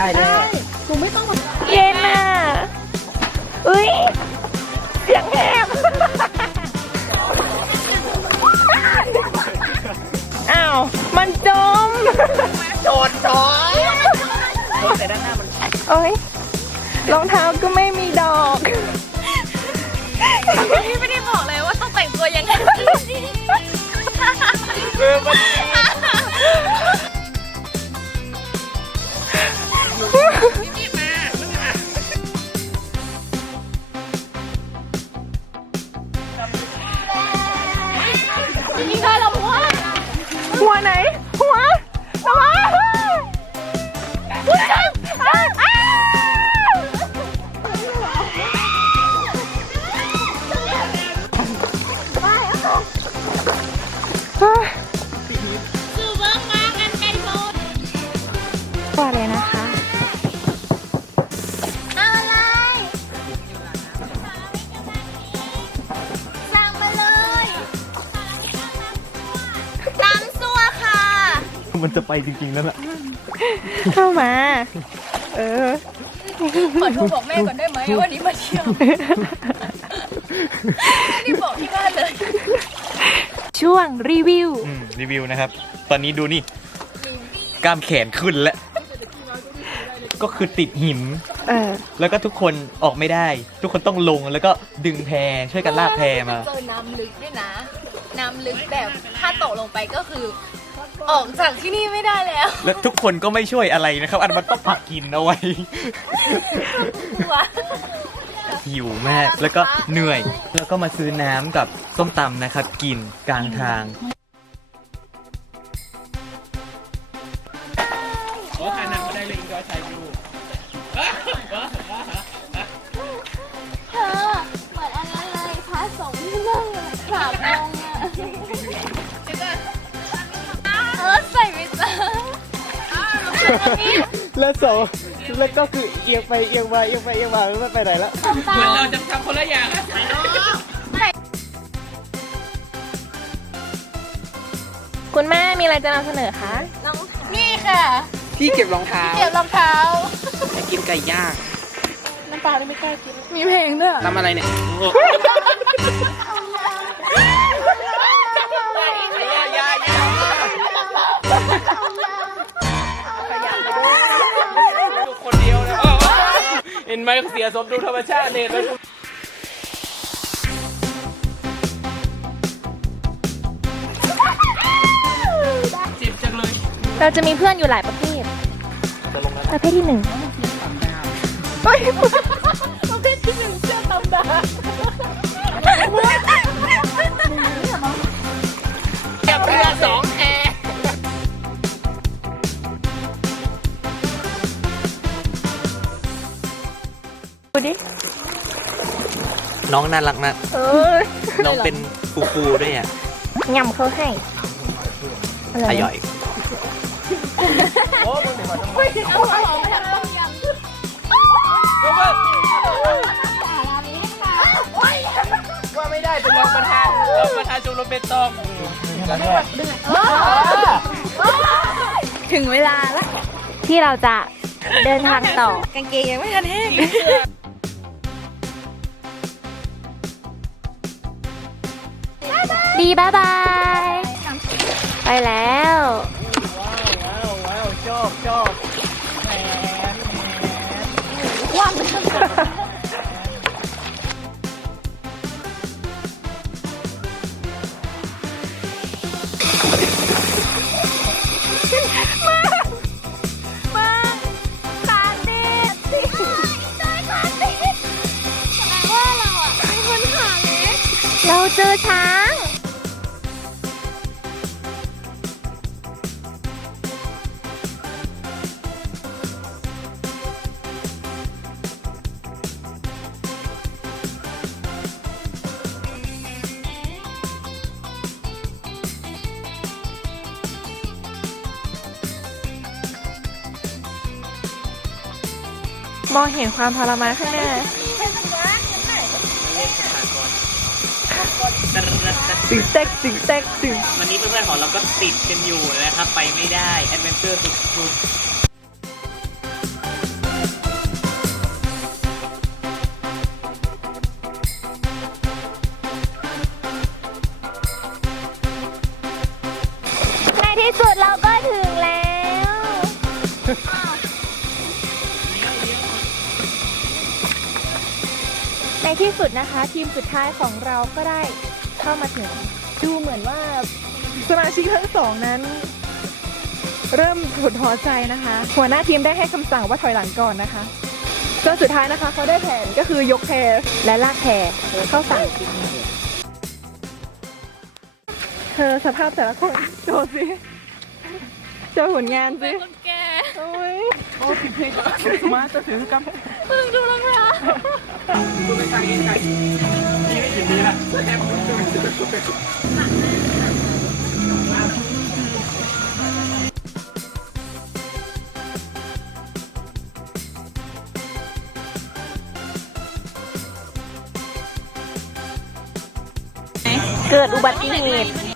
ได้แน่ หนูไม่ต้องมาเย็นน่ะอุ้ยเสียงแหบอ้าว มันจมโจดจอยแต่ด้านหน้ามัน โอ้ยรองเท้าก็ หัว มันจะไปจริงๆแล้วล่ะเข้ามา เออ ขอโทรบอกแม่ก่อนได้ไหมวันนี้มาเที่ยวไม่ได้บอกที่บ้านเลย ช่วงรีวิว อืมรีวิวนะครับ ตอนนี้ดูนี่กล้ามแขนขึ้นแล้ว ก็คือติดหิน เออ แล้วก็ทุกคนออกไม่ได้ ทุกคนต้องลงแล้วก็ดึงแพช่วยกันลากแพมา เจอน้ำลึกด้วยนะ น้ำลึกแบบถ้าตกลงไปก็คือ ออกจากที่นี่ไม่ได้แล้วแล้วทุกคนก็ไม่ช่วยอะไรนะครับ อันมันต้องปักกินเอาไว้ หิวมากแล้วก็เหนื่อย แล้วก็มาซื้อน้ำกับส้มตำนะครับ กินกลางทาง โอ้ทานน้ำก็ได้เลยอินดอร์ชายดู แล้วโซแล้วก็คือเอียงไปเอียงมาเอียงไปเอียงมาไม่ไปไหนแล้วเหมือนเราจะคุณแม่มีอะไรจะนำเสนอคะน้องนี่ค่ะที่เก็บรองเท้าเก็บรองเท้าไปกินไก่ย่างน้ำปลาไม่กล้ากินมีเพลงด้วยทำอะไรเนี่ย เห็นไหมเสียสมดุลธรรมชาติเนี่ยแล้วเจ็บจังเลยเราจะมีเพื่อนอยู่หลายประเภท ประเภทที่หนึ่งเฮ้ยประเภทที่หนึ่งเชื่อตำดา ดูดิน้องน่ารักมากเออน้องเป็นฟูฟูๆด้วยอะยำเขาให้อะไรอนะร่อยเอาของไปทำต้มยำว่าไม่ได้เป็นรองประธานรองประธานชมรมเบตองถึงเวลาแล้วที่เราจะเดินทางต่อ กางเกงยังไม่ทันแห้ง ดีบายบาย ไปแล้ว ว้าวว้าวชอบชอบ มองเห็นความทรมานข้างหน้า ตึงเต็กตึงเต็กตึงวันนี้เพื่อนๆของเราก็ติดกันอยู่นะครับ ไปไม่ได้แอดเวนเจอร์สุดๆในที่สุดเราก็ถึงแล้ว นะคะ ทีมสุดท้ายของเราก็ได้เข้ามาถึง ดูเหมือนว่าสมาชิกทั้งสองนั้น เริ่มหดหัวใจนะคะ หัวหน้าทีมได้ให้คำสั่งว่าถอยหลังก่อนนะคะจนสุดท้ายนะคะเขาได้แผนก็คือยกแพรและลากแพเข้าฝั่งเธอสภาพแต่ละคนโจสิเจอผลงานสิ โอ้ผิดเพลงมาจะถึงกับเพิ่งดูรองเท้าเกิดอุบัติเหตุ